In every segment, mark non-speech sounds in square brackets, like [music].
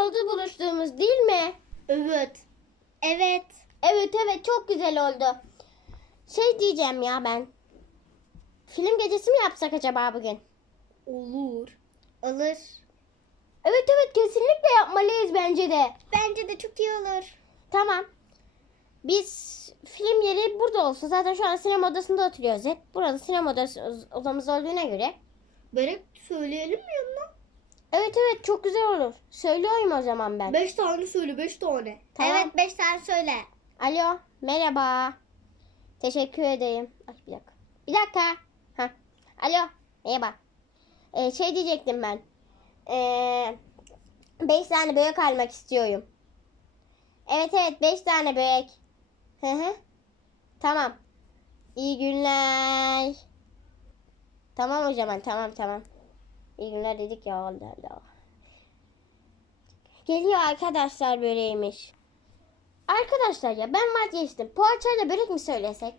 oldu buluştuğumuz değil mi? Evet. Evet. Evet evet çok güzel oldu. Şey diyeceğim ya ben. Film gecesi mi yapsak acaba bugün? Olur. Olur. Evet evet kesinlikle yapmalıyız bence de. Bence de çok iyi olur. Tamam. Biz film yeri burada olsun. Zaten şu an sinema odasında oturuyoruz hep. Burada sinema odası, odamız olduğuna göre. Börek söyleyelim mi yanına? Evet evet çok güzel olur. Söylüyorum o zaman ben. Beş tane söyle beş tane. Tamam. Evet beş tane söyle. Alo merhaba. Teşekkür ederim. Ay bir dakika. Bir dakika. Ha. Alo merhaba. Ee, şey diyecektim ben. Ee, beş tane börek almak istiyorum. Evet evet beş tane börek. Hı hı. Tamam. İyi günler. Tamam o zaman tamam tamam. İyi günler dedik ya Allah Allah. Geliyor arkadaşlar böreğimiz. Arkadaşlar ya ben vazgeçtim. Poğaçayla börek mi söylesek?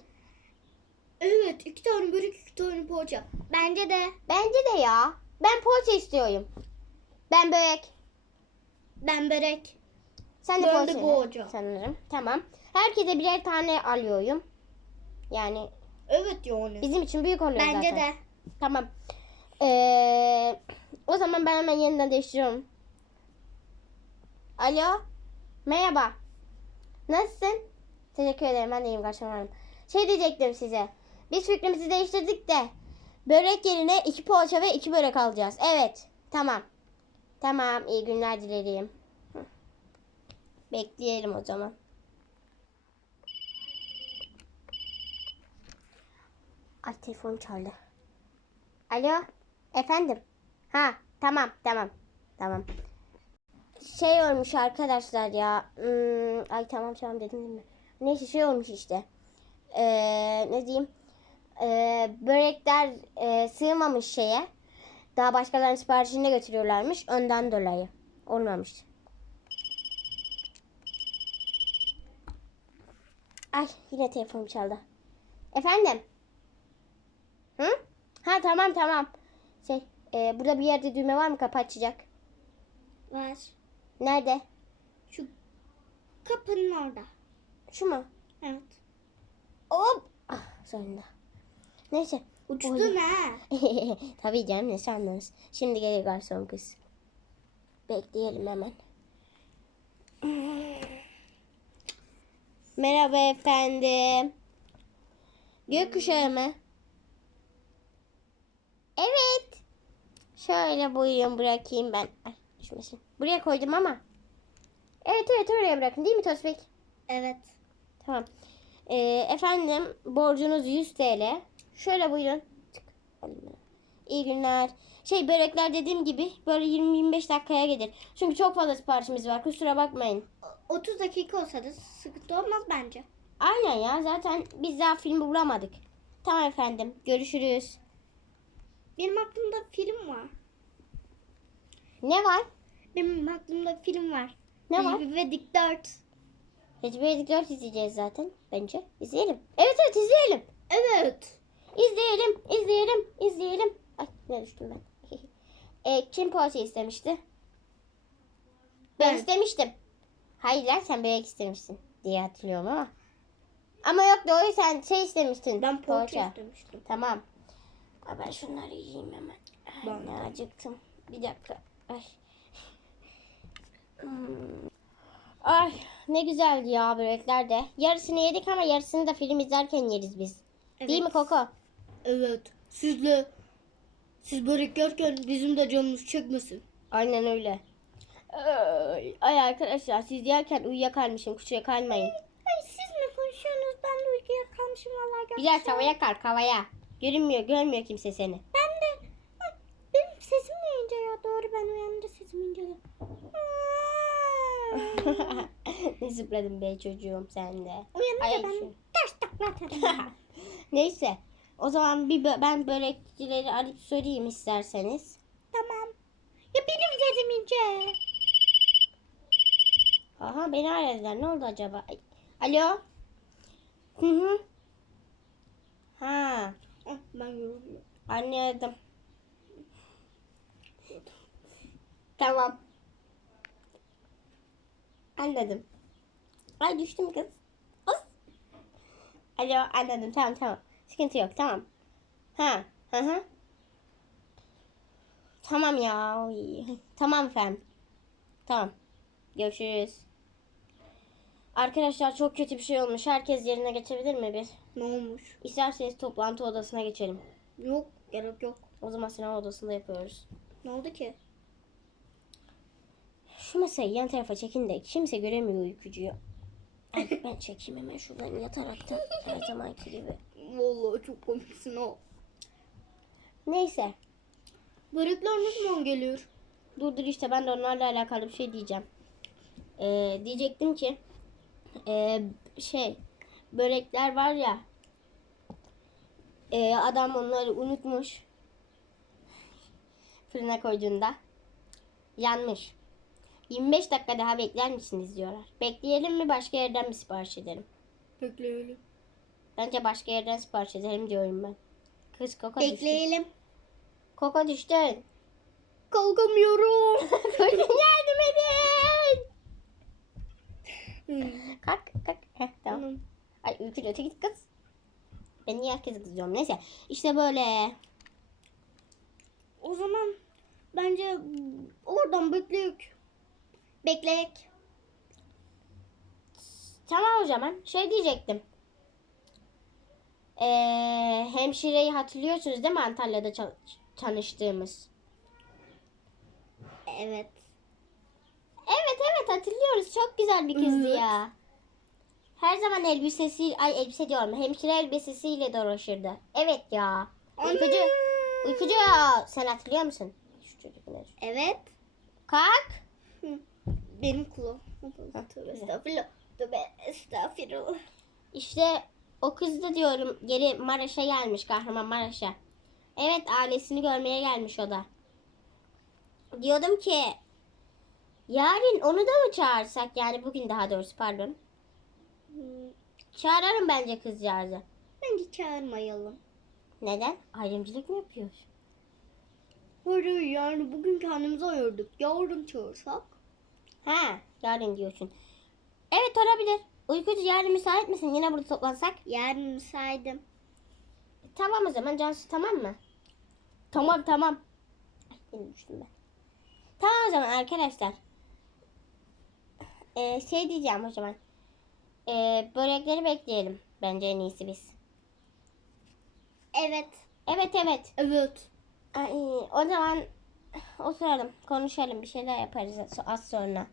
Evet iki tane börek iki tane poğaça. Bence de. Bence de ya. Ben poğaça istiyorum. Ben börek. Ben börek. Sen de Ben de poğaça. poğaça. Sanırım. Tamam. Herkese birer tane alıyorum. Yani Evet yani. bizim için büyük oluyor Bence zaten. de. Tamam. Ee, o zaman ben hemen yeniden değiştiriyorum. Alo. Merhaba. Nasılsın? Teşekkür ederim. Ben de iyiyim. Karşıma varım. Şey diyecektim size. Biz fikrimizi değiştirdik de börek yerine iki poğaça ve iki börek alacağız. Evet. Tamam. Tamam. İyi günler dilerim. Bekleyelim o zaman. Ay telefonum çaldı. Alo. Efendim. Ha tamam tamam. Tamam. Şey olmuş arkadaşlar ya. Hmm, ay tamam tamam dedim değil mi? Neyse şey olmuş işte. Ee, ne diyeyim? Ee, börekler e, sığmamış şeye. Daha başkalarının siparişini götürüyorlarmış. Ondan dolayı. Olmamış. Ay yine telefonum çaldı. Efendim? Hı? Ha tamam tamam. Şey e, burada bir yerde düğme var mı kapı açacak? Var. Nerede? Şu kapının orada. Şu mu? Evet. Hop. Ah sonunda. Neyse. Uçtun ha. [laughs] Tabii canım ne sandınız? Şimdi gelir garson kız. Bekleyelim hemen. Merhaba efendim. Gökkuşağı mı? Evet. Şöyle buyurun bırakayım ben. Ay düşmesin. Buraya koydum ama. Evet evet oraya bırakın değil mi Tosbek? Evet. Tamam. Ee, efendim borcunuz 100 TL. Şöyle buyurun. İyi günler. Şey börekler dediğim gibi böyle 20-25 dakikaya gelir. Çünkü çok fazla siparişimiz var. Kusura bakmayın. O- 30 dakika olsa da sıkıntı olmaz bence. Aynen ya zaten biz daha filmi bulamadık. Tamam efendim. Görüşürüz. Benim aklımda film var. Ne var? Benim aklımda film var. Ne var? Recep İvedik 4. Recep İvedik 4 izleyeceğiz zaten bence. İzleyelim. Evet evet izleyelim. Evet. İzleyelim, izleyelim, izleyelim. Ay ne düştüm ben. [laughs] e, kim poğaça istemişti? Ben Ben. istemiştim. Hayır lan sen börek istemişsin diye hatırlıyorum ama. Ama yok doğru sen şey istemiştin. Ben poğaça istemiştim. Tamam. Ben şunları yiyeyim hemen. Ay, Ben ne acıktım. Bir dakika. Ay. Hmm. Ay ne güzeldi ya börekler de. Yarısını yedik ama yarısını da film izlerken yeriz biz. Değil mi Koko? Evet. Sizle siz börek yerken bizim de canımız çekmesin. Aynen öyle. Ay, ay arkadaşlar siz yerken uyuyakalmışım. Kusura kalmayın. Ay siz mi konuşuyorsunuz? Ben de uykuya kalmışım vallahi. Biraz havaya kalk havaya. Görünmüyor görmüyor kimse seni. Ben de Ay, benim sesim duyunca ya doğru ben uyanınca sesim duyunca da. ne zıpladın be çocuğum sen de. Uyanınca Ay, ben şu- taş takla [laughs] atarım. Neyse. O zaman bir ben börekçileri arayıp sorayım isterseniz. tamam. Ya benim sesim ince. Aha beni aradılar. Ne oldu acaba? Ay, Alo? Hı hı. Ha, Ah, ben yoruluyorum. anladım. Tamam. Anladım. Ay düştüm kız. Of. Alo anladım tamam tamam. Sıkıntı yok tamam. Ha. Hı hı. Tamam ya. Tamam efendim. Tamam. Görüşürüz. Arkadaşlar çok kötü bir şey olmuş. Herkes yerine geçebilir mi bir? Ne olmuş? İsterseniz toplantı odasına geçelim. Yok gerek yok. O zaman sinema odasında yapıyoruz. Ne oldu ki? Şu masayı yan tarafa çekin de kimse göremiyor uykucuyu. Ay, ben çekeyim hemen şuradan yataraktan. Her zamanki gibi. Vallahi çok komiksin o. Neyse. Börekler ne zaman geliyor? Dur dur işte ben de onlarla alakalı bir şey diyeceğim. Ee, diyecektim ki ee, şey börekler var ya ee, adam onları unutmuş fırına koyduğunda yanmış. 25 dakika daha bekler misiniz diyorlar. Bekleyelim mi başka yerden mi sipariş edelim? Bekleyelim. Bence başka yerden sipariş edelim diyorum ben. Kız Koko düştü. Bekleyelim. Koko düştün. Kalkamıyorum. [laughs] Koşun yardım edin. Hmm. Kalk kalk. Heh, tamam. Tamam. Ay ülkücü öte git kız. Ben niye herkese kızıyorum? Neyse. İşte böyle. O zaman bence oradan bekleyek. Bekleyek. Tamam o zaman. Şey diyecektim. Ee, hemşireyi hatırlıyorsunuz değil mi Antalya'da tanıştığımız? Evet. Evet evet hatırlıyoruz. Çok güzel bir kızdı Evet. ya. Her zaman elbisesi, ay elbise diyorum. Hemşire elbisesiyle dolaşırdı. Evet ya. Uykucu, uykucu ya. Sen hatırlıyor musun? Şu çocuk ne? Evet. Kalk. Benim kulağım. Tövbe estağfirullah. Tövbe. İşte o kız da diyorum geri Maraş'a gelmiş Kahramanmaraş'a. Evet ailesini görmeye gelmiş o da. Diyordum ki yarın onu da mı çağırsak yani bugün daha doğrusu pardon. Çağırırım bence kızcağızı. Bence çağırmayalım. Neden? Ayrımcılık mı yapıyoruz? Hayır yani bugün kendimizi ayırdık. Yarın çağırsak. Ha yarın diyorsun. Evet olabilir. Uykucu yarın müsait misin? Yine burada toplansak. Yarın müsaitim. Tamam o zaman Cansu tamam mı? Tamam tamam. Düştüm ben. Tamam o zaman arkadaşlar. Ee, şey diyeceğim o zaman. Ee, börekleri bekleyelim. Bence en iyisi biz. Evet. Evet evet. Evet. Ay, o zaman oturalım konuşalım bir şeyler yaparız az sonra.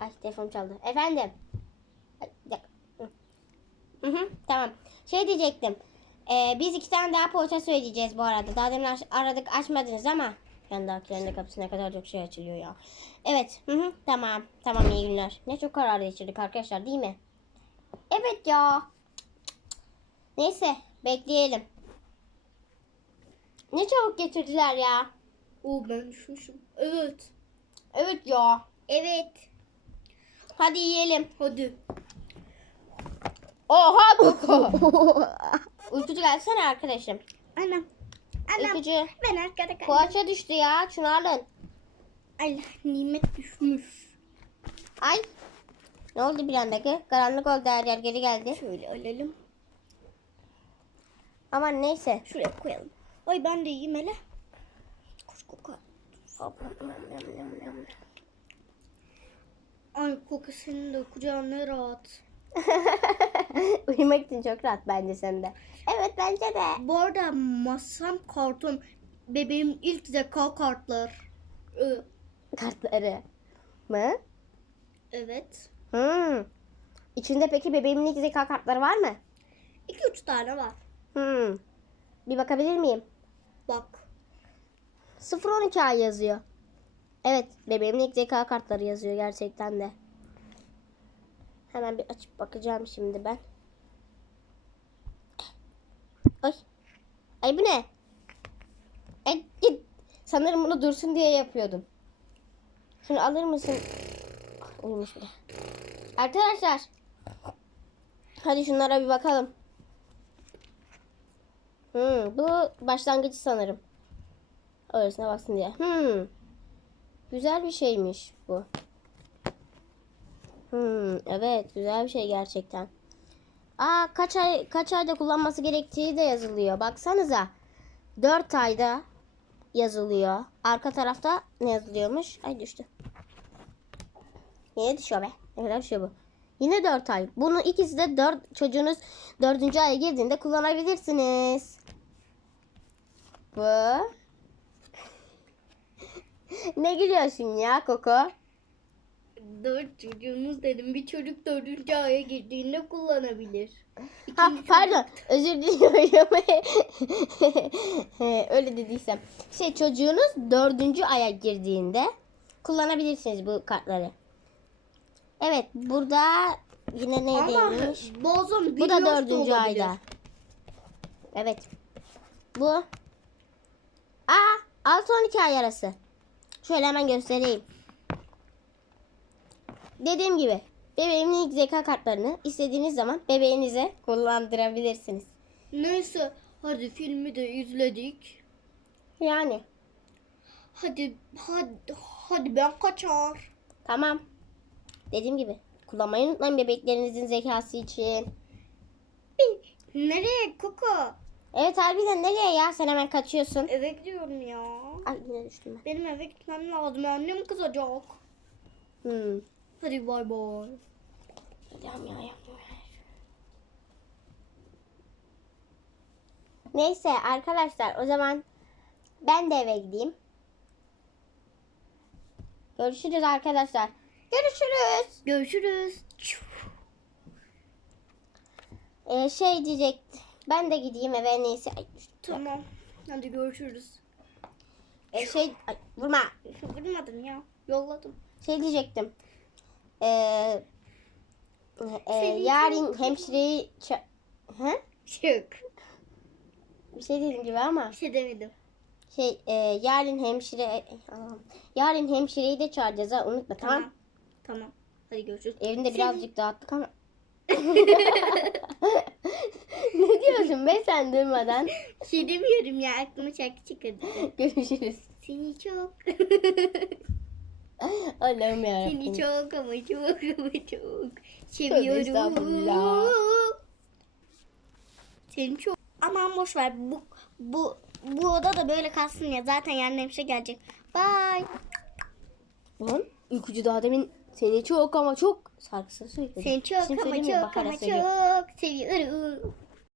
Ay telefon çaldı. Efendim. Hı. Hı tamam. Şey diyecektim. Ee, biz iki tane daha poğaça söyleyeceğiz bu arada. Daha demin aradık açmadınız ama. Yandakilerin de kapısına kadar çok şey açılıyor ya. Evet. Hı hı, tamam. Tamam iyi günler. Ne çok karar değiştirdik arkadaşlar değil mi? Evet ya. Neyse bekleyelim. Ne çabuk getirdiler ya. Oo ben düşmüşüm. Evet. Evet ya. Evet. Hadi yiyelim. Hadi. Oha Koko. [laughs] Uykucu gelsene arkadaşım. Anam. Anam. Uykucu. Ben arkada kaldım. Poğaça düştü ya. Şunu alın. Allah nimet düşmüş. Ay. Ne oldu bir andaki? Karanlık oldu her yer geri geldi. Şöyle alalım. Aman neyse. Şuraya koyalım. Ay ben de yiyeyim hele. Koş koku. Ay koku senin de kucağın ne rahat. [laughs] Uyumak için çok rahat bence sende. Evet bence de. Bu arada masam karton. Bebeğim ilk zeka kartlar. Ee, Kartları. Mı? Evet. Hmm. İçinde peki bebeğimin ilk zeka kartları var mı? 2-3 tane var. Hmm. Bir bakabilir miyim? Bak. 0-12 ay yazıyor. Evet, bebeğimin ilk zeka kartları yazıyor gerçekten de. Hemen bir açıp bakacağım şimdi ben. Ay. Ay bu ne? Ay git. Sanırım bunu dursun diye yapıyordum. Şunu alır mısın? Ah, Uyumuş bile. Arkadaşlar. Hadi şunlara bir bakalım. Hmm, bu başlangıcı sanırım. Öylesine baksın diye. Hmm. Güzel bir şeymiş bu. Hmm, evet güzel bir şey gerçekten. Aa kaç ay kaç ayda kullanması gerektiği de yazılıyor. Baksanıza. 4 ayda yazılıyor. Arka tarafta ne yazılıyormuş? Ay düştü. Yine düşüyor be. Ne kadar düşüyor bu? Yine 4 ay. Bunu ikisi de 4 çocuğunuz 4. aya girdiğinde kullanabilirsiniz. Bu. [laughs] ne gülüyorsun ya Koko? Dört çocuğunuz dedim. Bir çocuk dördüncü aya girdiğinde kullanabilir. Ha, İkinci pardon özür diliyorum. [laughs] Öyle dediysem. Şey çocuğunuz dördüncü aya girdiğinde kullanabilirsiniz bu kartları. Evet burada yine Ama neydeymiş? bazen bir Bu da dördüncü olabilir. ayda. Evet. Bu. Aa 6-12 ay arası. Şöyle hemen göstereyim. Dediğim gibi bebeğimin ilk zeka kartlarını istediğiniz zaman bebeğinize kullandırabilirsiniz. Neyse hadi filmi de izledik. Yani Hadi hadi hadi ben kaçar. tamam. Dediğim gibi kullanmayı unutmayın bebeklerinizin zekası için. Nereye Koko? Evet harbiden nereye ya sen hemen kaçıyorsun. Eve gidiyorum ya. Ay yine düştüm ben. Benim eve gitmem lazım. Annem kızacak. Hmm. Hadi bay bay. Tamam ya yaptım. Neyse arkadaşlar o zaman ben de eve gideyim. Görüşürüz arkadaşlar. Görüşürüz. Görüşürüz. Ee, şey diyecek. Ben de gideyim eve iyisi. Ay. Tamam. Hadi görüşürüz. Ee, şey ay, vurma. Vurmadım ya. Yolladım. Şey diyecektim. Ee, e, Seni yarın çok- hemşireyi ça- Hı? Çık. Bir şey dedim gibi ama Bir şey demedim. şey e, yarın hemşire Allah'ım. yarın hemşireyi de çağıracağız ha unutma tamam. Tamam. Tamam. Hadi görüşürüz. Evinde Seni- birazcık dağıttık ama. Ne diyorsun be sen durmadan? şey demiyorum ya. Aklıma şarkı çıkırdı. Görüşürüz. Seni çok. Allah'ım yarabbim. Seni çok ama çok ama çok seviyorum. Seni çok. Aman boş ver. Bu bu bu oda da böyle kalsın ya. Zaten yarın hemşire gelecek. Bye. Lan uykucu daha demin seni çok ama çok şarkısını söyledi. Seni çok Şimdi ama çok ama çok seviyorum.